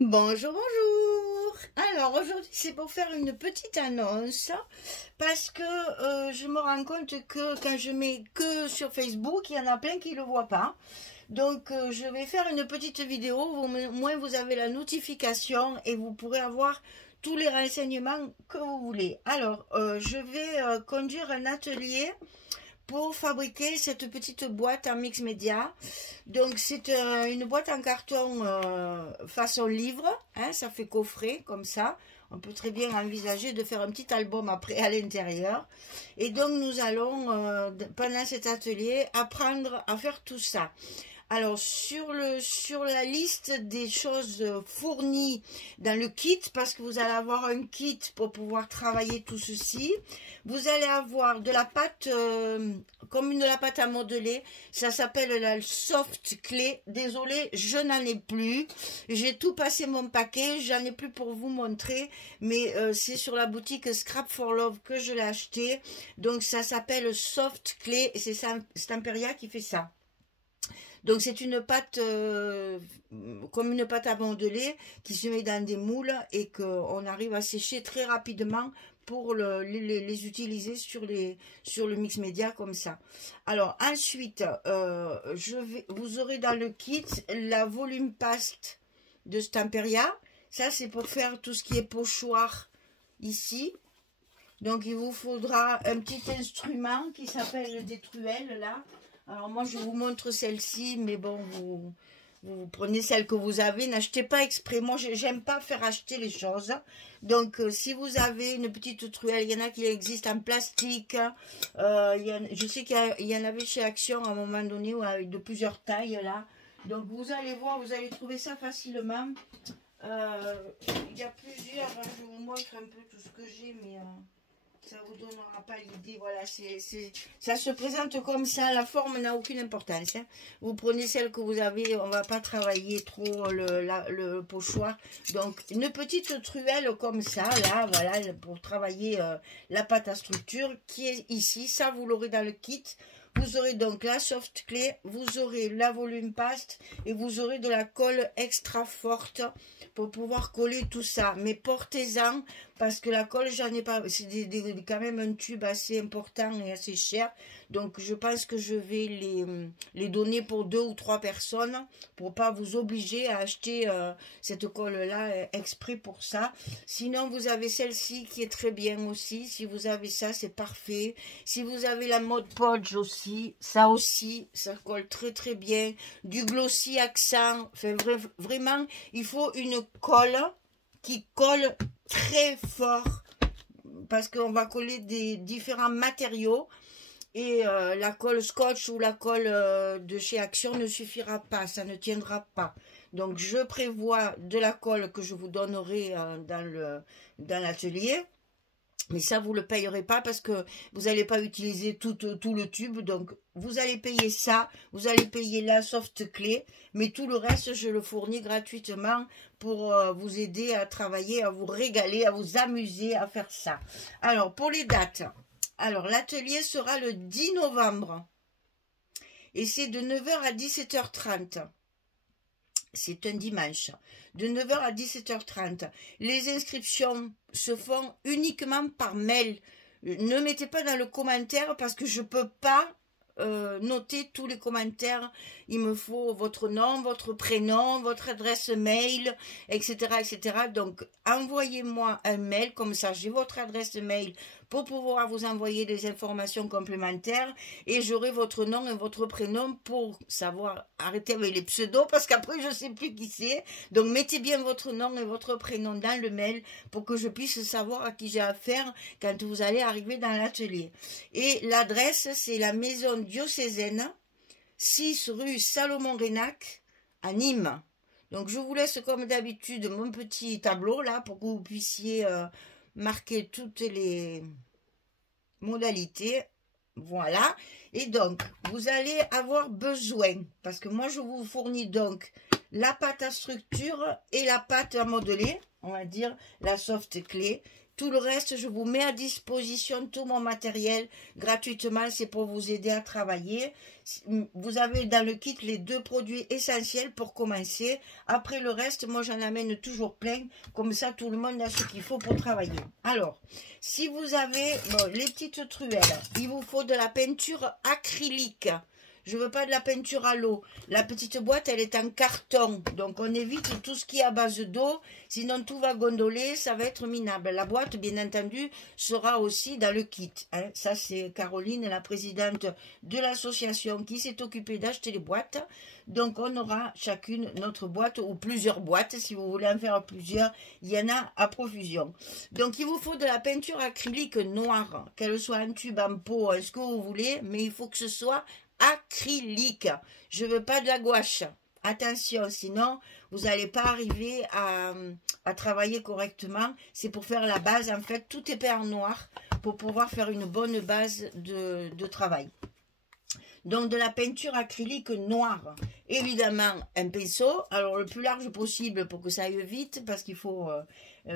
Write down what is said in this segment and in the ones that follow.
Bonjour, bonjour. Alors aujourd'hui c'est pour faire une petite annonce parce que je me rends compte que quand je mets que sur Facebook, il y en a plein qui ne le voient pas. Donc je vais faire une petite vidéo, au moins vous avez la notification et vous pourrez avoir tous les renseignements que vous voulez. Alors je vais conduire un atelier pour fabriquer cette petite boîte en mix média. Donc c'est une boîte en carton façon livre, hein, ça fait coffret comme ça. On peut très bien envisager de faire un petit album après à l'intérieur. Et donc nous allons, pendant cet atelier, apprendre à faire tout ça. Alors sur la liste des choses fournies dans le kit, parce que vous allez avoir un kit pour pouvoir travailler tout ceci, vous allez avoir de la pâte, comme de la pâte à modeler, ça s'appelle la soft clay. Désolée, je n'en ai plus, j'ai tout passé mon paquet, j'en ai plus pour vous montrer, mais c'est sur la boutique Scrap for Love que je l'ai acheté. Donc ça s'appelle soft clay et c'est Stamperia qui fait ça. Donc c'est une pâte comme une pâte à modeler qui se met dans des moules et qu'on arrive à sécher très rapidement pour les utiliser sur le mix média comme ça. Alors ensuite, vous aurez dans le kit la volume paste de Stamperia. Ça c'est pour faire tout ce qui est pochoir ici. Donc il vous faudra un petit instrument qui s'appelle des truelles là. Alors moi je vous montre celle-ci, mais bon, vous prenez celle que vous avez, n'achetez pas exprès. Moi j'aime pas faire acheter les choses. Donc si vous avez une petite truelle, il y en a qui existent en plastique. Je sais qu'il y en avait chez Action à un moment donné, de plusieurs tailles là. Donc vous allez voir, vous allez trouver ça facilement. Il y a plusieurs, hein, je vous montre un peu tout ce que j'ai, mais... ça vous donnera pas l'idée. Voilà, ça se présente comme ça. La forme n'a aucune importance, hein. Vous prenez celle que vous avez. On va pas travailler trop le pochoir. Donc une petite truelle comme ça, là, voilà, pour travailler la pâte à structure qui est ici. Ça, vous l'aurez dans le kit. Vous aurez donc la soft clay, vous aurez la volume paste et vous aurez de la colle extra forte pour pouvoir coller tout ça. Mais portez-en parce que la colle, j'en ai pas. C'est quand même un tube assez important et assez cher. Donc je pense que je vais les donner pour 2 ou 3 personnes pour pas vous obliger à acheter cette colle-là exprès pour ça. Sinon, vous avez celle-ci qui est très bien aussi. Si vous avez ça, c'est parfait. Si vous avez la Mod Podge aussi, ça colle très très bien. Du glossy accent. Enfin, vraiment, il faut une colle qui colle très fort parce qu'on va coller des différents matériaux. Et la colle scotch ou la colle de chez Action ne suffira pas, ça ne tiendra pas. Donc je prévois de la colle que je vous donnerai dans l'atelier. Mais ça, vous ne le payerez pas parce que vous n'allez pas utiliser tout le tube. Donc, vous allez payer ça. Vous allez payer la soft clé. Mais tout le reste, je le fournis gratuitement pour vous aider à travailler, à vous régaler, à vous amuser à faire ça. Alors, pour les dates. Alors, l'atelier sera le 10 novembre. Et c'est de 9 h à 17 h 30. C'est un dimanche, de 9 h à 17 h 30. Les inscriptions se font uniquement par mail. Ne mettez pas dans le commentaire parce que je ne peux pas noter tous les commentaires. Il me faut votre nom, votre prénom, votre adresse mail, etc. etc. Donc, envoyez-moi un mail, comme ça j'ai votre adresse mail pour pouvoir vous envoyer des informations complémentaires et j'aurai votre nom et votre prénom pour savoir, arrêter avec les pseudos parce qu'après je ne sais plus qui c'est. Donc mettez bien votre nom et votre prénom dans le mail pour que je puisse savoir à qui j'ai affaire quand vous allez arriver dans l'atelier. Et l'adresse, c'est la maison diocésaine, 6 rue Salomon-Rénac à Nîmes. Donc je vous laisse comme d'habitude mon petit tableau là pour que vous puissiez marquer toutes les modalités. Voilà. Et donc, vous allez avoir besoin, parce que moi je vous fournis donc la pâte à structure et la pâte à modeler, on va dire la soft clé, Tout le reste, je vous mets à disposition tout mon matériel gratuitement. C'est pour vous aider à travailler. Vous avez dans le kit les 2 produits essentiels pour commencer. Après le reste, moi j'en amène toujours plein. Comme ça, tout le monde a ce qu'il faut pour travailler. Alors, si vous avez les petites truelles, il vous faut de la peinture acrylique. Je ne veux pas de la peinture à l'eau. La petite boîte, elle est en carton. Donc, on évite tout ce qui est à base d'eau. Sinon, tout va gondoler. Ça va être minable. La boîte, bien entendu, sera aussi dans le kit. Hein. Ça, c'est Caroline, la présidente de l'association qui s'est occupée d'acheter les boîtes. Donc, on aura chacune notre boîte ou plusieurs boîtes. Si vous voulez en faire plusieurs, il y en a à profusion. Donc, il vous faut de la peinture acrylique noire. Qu'elle soit en tube, en pot, ce que vous voulez. Mais il faut que ce soit acrylique. Je veux pas de la gouache. Attention, sinon vous n'allez pas arriver à travailler correctement. C'est pour faire la base. En fait, tout est peint en noir pour pouvoir faire une bonne base de travail. Donc de la peinture acrylique noire. Évidemment, un pinceau. Alors le plus large possible pour que ça aille vite parce qu'il faut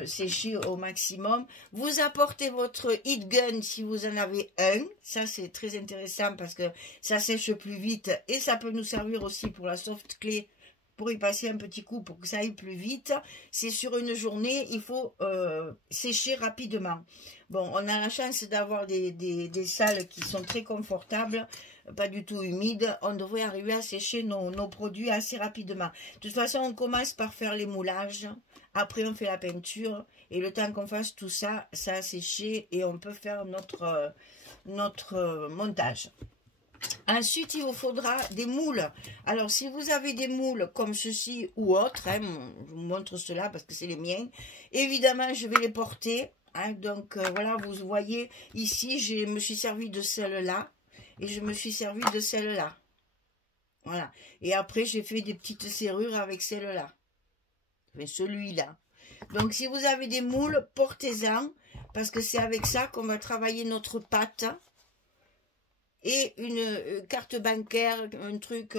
sécher au maximum. Vous apportez votre heat gun si vous en avez un. Ça c'est très intéressant parce que ça sèche plus vite et ça peut nous servir aussi pour la soft clay, pour y passer un petit coup pour que ça aille plus vite. C'est sur une journée, il faut sécher rapidement. Bon, on a la chance d'avoir des salles qui sont très confortables, pas du tout humides. On devrait arriver à sécher nos produits assez rapidement. De toute façon, on commence par faire les moulages. Après, on fait la peinture. Et le temps qu'on fasse tout ça, ça a séché et on peut faire notre montage. Ensuite, il vous faudra des moules. Alors, si vous avez des moules comme ceci ou autres, hein, je vous montre cela parce que c'est les miens. Évidemment, je vais les porter. Hein, donc, voilà, vous voyez, ici, je me suis servi de celle-là. Et je me suis servi de celle-là. Voilà. Et après, j'ai fait des petites serrures avec celle-là. Enfin, celui-là. Donc, si vous avez des moules, portez-en. Parce que c'est avec ça qu'on va travailler notre pâte. Et une carte bancaire, un truc,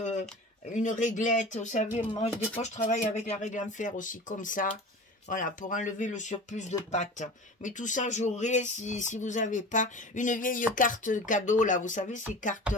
une réglette. Vous savez, moi, des fois, je travaille avec la règle en fer aussi, comme ça. Voilà, pour enlever le surplus de pâte. Mais tout ça, j'aurai, si vous n'avez pas, une vieille carte cadeau, là. Vous savez, ces cartes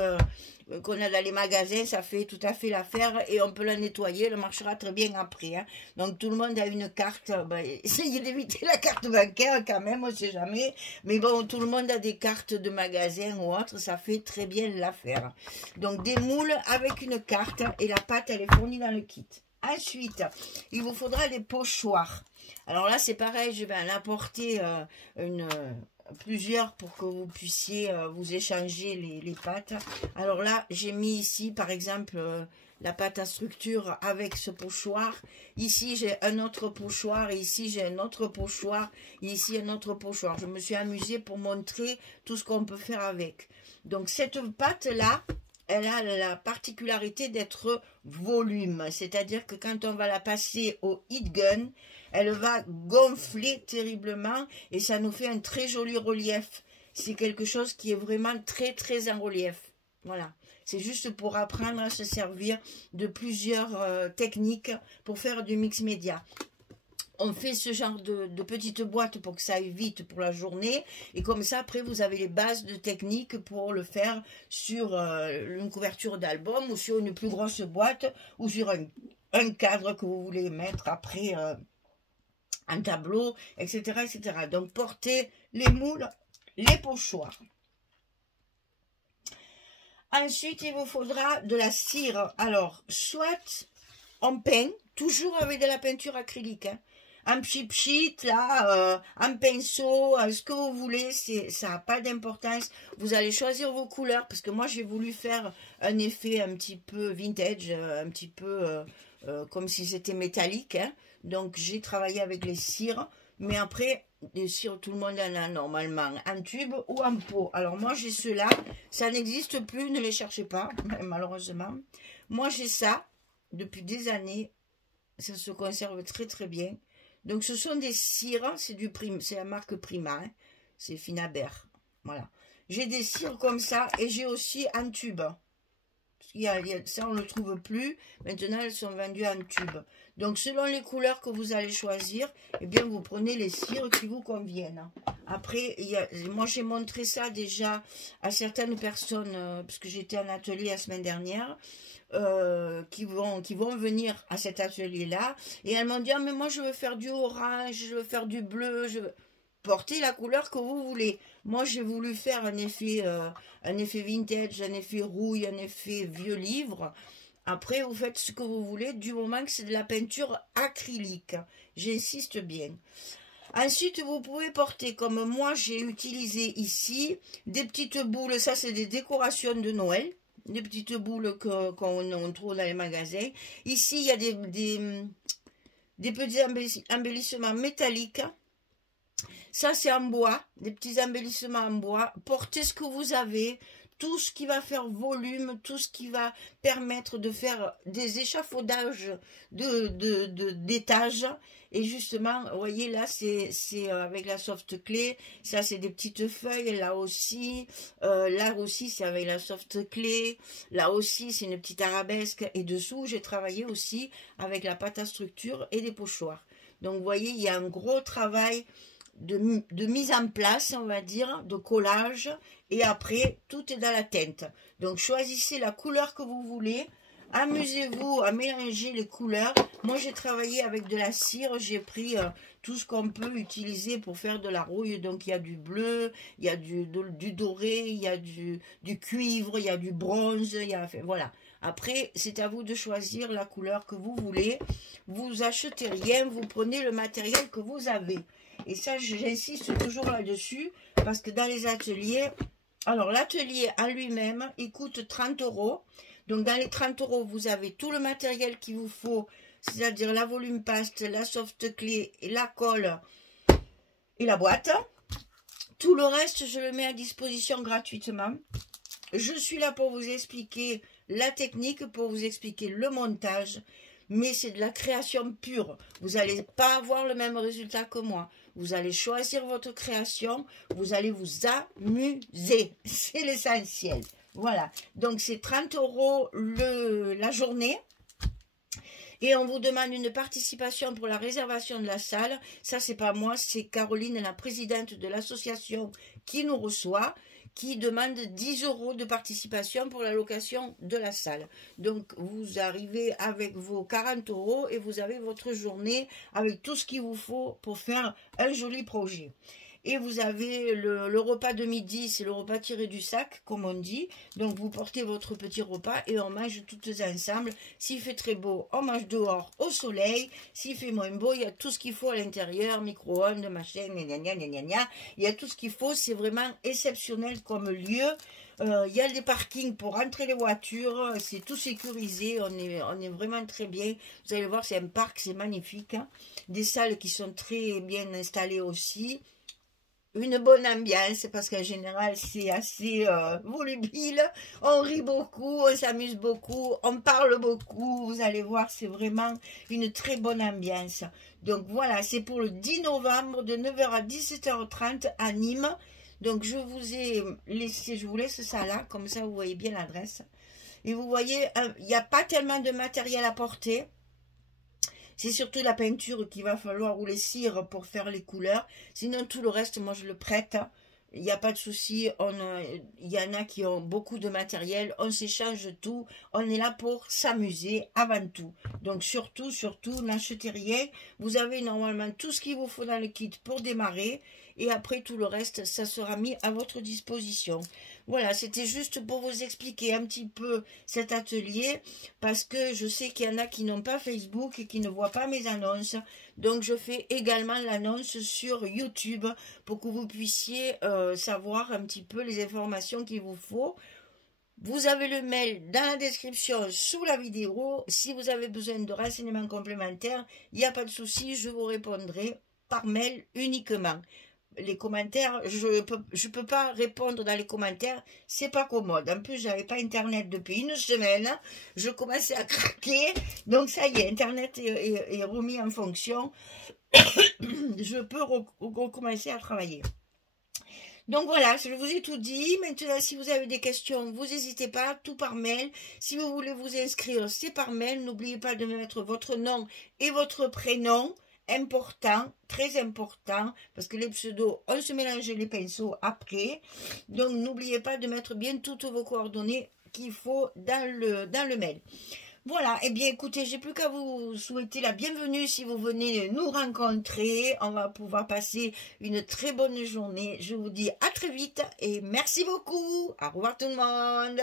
qu'on a dans les magasins, ça fait tout à fait l'affaire. Et on peut la nettoyer, elle marchera très bien après. Hein. Donc, tout le monde a une carte. Ben, essayez d'éviter la carte bancaire quand même, on ne sait jamais. Mais bon, tout le monde a des cartes de magasin ou autre. Ça fait très bien l'affaire. Donc, des moules avec une carte. Et la pâte, elle est fournie dans le kit. Ensuite, il vous faudra des pochoirs. Alors là, c'est pareil, je vais en apporter plusieurs pour que vous puissiez vous échanger les pâtes. Alors là, j'ai mis ici, par exemple, la pâte à structure avec ce pochoir. Ici, j'ai un autre pochoir. Et ici, j'ai un autre pochoir. Et ici, un autre pochoir. Je me suis amusée pour montrer tout ce qu'on peut faire avec. Donc, cette pâte-là, elle a la particularité d'être volume. C'est-à-dire que quand on va la passer au heat gun, elle va gonfler terriblement et ça nous fait un très joli relief. C'est quelque chose qui est vraiment très très en relief. Voilà. C'est juste pour apprendre à se servir de plusieurs techniques pour faire du mix média. On fait ce genre de petites boîtes pour que ça aille vite pour la journée. Et comme ça, après, vous avez les bases de technique pour le faire sur une couverture d'album ou sur une plus grosse boîte ou sur un cadre que vous voulez mettre après un tableau, etc., etc. Donc, portez les moules, les pochoirs. Ensuite, il vous faudra de la cire. Alors, soit on peint, toujours avec de la peinture acrylique, hein, en pchit, là, en pinceau, ce que vous voulez, ça n'a pas d'importance. Vous allez choisir vos couleurs, parce que moi, j'ai voulu faire un effet un petit peu vintage, un petit peu comme si c'était métallique. Hein. Donc, j'ai travaillé avec les cires, mais après, les cires, tout le monde en a normalement, en tube ou en pot. Alors, moi, j'ai ceux-là, ça n'existe plus, ne les cherchez pas, malheureusement. Moi, j'ai ça, depuis des années, ça se conserve très très bien. Donc, ce sont des cires, c'est la marque Prima, hein, c'est Finabert, voilà. J'ai des cires comme ça et j'ai aussi un tube. Ça, on ne le trouve plus. Maintenant, elles sont vendues en tube. Donc, selon les couleurs que vous allez choisir, eh bien, vous prenez les cires qui vous conviennent. Après, moi, j'ai montré ça déjà à certaines personnes, parce que j'étais en atelier la semaine dernière, qui vont venir à cet atelier-là. Et elles m'ont dit, ah, mais moi, je veux faire du orange, je veux faire du bleu, je veux... Portez la couleur que vous voulez. Moi, j'ai voulu faire un effet vintage, un effet rouille, un effet vieux livre. Après, vous faites ce que vous voulez, du moment que c'est de la peinture acrylique. J'insiste bien. Ensuite, vous pouvez porter, comme moi, j'ai utilisé ici, des petites boules. Ça, c'est des décorations de Noël. Des petites boules qu'on trouve dans les magasins. Ici, il y a des petits embellissements métalliques. Ça, c'est en bois, des petits embellissements en bois. Portez ce que vous avez, tout ce qui va faire volume, tout ce qui va permettre de faire des échafaudages d'étages. Et justement, vous voyez, là, c'est avec la soft clé. Ça, c'est des petites feuilles, là aussi. Là aussi, c'est avec la soft clé. Là aussi, c'est une petite arabesque. Et dessous, j'ai travaillé aussi avec la pâte à structure et des pochoirs. Donc, vous voyez, il y a un gros travail de mise en place, on va dire, de collage, et après, tout est dans la teinte. Donc, choisissez la couleur que vous voulez, amusez-vous à mélanger les couleurs. Moi, j'ai travaillé avec de la cire, j'ai pris tout ce qu'on peut utiliser pour faire de la rouille. Donc, il y a du bleu, il y a du doré, il y a du cuivre, il y a du bronze, enfin, voilà. Après, c'est à vous de choisir la couleur que vous voulez. Vous achetez rien, vous prenez le matériel que vous avez. Et ça, j'insiste toujours là-dessus, parce que dans les ateliers, alors l'atelier en lui-même, il coûte 30 €. Donc dans les 30 €, vous avez tout le matériel qu'il vous faut, c'est-à-dire la volume paste, la soft clé, la colle et la boîte. Tout le reste, je le mets à disposition gratuitement. Je suis là pour vous expliquer la technique, pour vous expliquer le montage, mais c'est de la création pure. Vous n'allez pas avoir le même résultat que moi. Vous allez choisir votre création, vous allez vous amuser. C'est l'essentiel. Voilà. Donc, c'est 30 € la journée. Et on vous demande une participation pour la réservation de la salle. Ça, c'est pas moi, c'est Caroline, la présidente de l'association qui nous reçoit, qui demande 10 € de participation pour la location de la salle. Donc, vous arrivez avec vos 40 € et vous avez votre journée avec tout ce qu'il vous faut pour faire un joli projet. Et vous avez le repas de midi, c'est le repas tiré du sac, comme on dit. Donc, vous portez votre petit repas et on mange toutes ensemble. S'il fait très beau, on mange dehors au soleil. S'il fait moins beau, il y a tout ce qu'il faut à l'intérieur, micro-ondes, machin, gna gna gna gna gna. Il y a tout ce qu'il faut, c'est vraiment exceptionnel comme lieu. Il y a des parkings pour rentrer les voitures, c'est tout sécurisé, on est vraiment très bien. Vous allez voir, c'est un parc, c'est magnifique. Hein. Des salles qui sont très bien installées aussi. Une bonne ambiance, parce qu'en général, c'est assez volubile. On rit beaucoup, on s'amuse beaucoup, on parle beaucoup. Vous allez voir, c'est vraiment une très bonne ambiance. Donc voilà, c'est pour le 10 novembre de 9 h à 17 h 30 à Nîmes. Donc je vous laisse ça là, comme ça vous voyez bien l'adresse. Et vous voyez, il n'y a pas tellement de matériel à porter. C'est surtout la peinture qu'il va falloir, ou les cires pour faire les couleurs. Sinon, tout le reste, moi, je le prête. Il n'y a pas de souci. Il y en a qui ont beaucoup de matériel. On s'échange tout. On est là pour s'amuser avant tout. Donc, surtout, n'achetez rien. Vous avez normalement tout ce qu'il vous faut dans le kit pour démarrer. Et après, tout le reste, ça sera mis à votre disposition. Voilà, c'était juste pour vous expliquer un petit peu cet atelier, parce que je sais qu'il y en a qui n'ont pas Facebook et qui ne voient pas mes annonces. Donc, je fais également l'annonce sur YouTube pour que vous puissiez savoir un petit peu les informations qu'il vous faut. Vous avez le mail dans la description sous la vidéo. Si vous avez besoin de renseignements complémentaires, il n'y a pas de souci, je vous répondrai par mail uniquement. Les commentaires, je peux pas répondre dans les commentaires, c'est pas commode. En plus, j'avais pas internet depuis une semaine, je commençais à craquer, donc ça y est, internet est remis en fonction. Je peux recommencer à travailler. Donc voilà, je vous ai tout dit. Maintenant, si vous avez des questions, vous n'hésitez pas, tout par mail. Si vous voulez vous inscrire, c'est par mail. N'oubliez pas de mettre votre nom et votre prénom. Important, très important, parce que les pseudos, on se mélange les pinceaux après. Donc n'oubliez pas de mettre bien toutes vos coordonnées qu'il faut dans le mail. Voilà, eh bien écoutez, j'ai plus qu'à vous souhaiter la bienvenue si vous venez nous rencontrer. On va pouvoir passer une très bonne journée. Je vous dis à très vite et merci beaucoup. Au revoir tout le monde.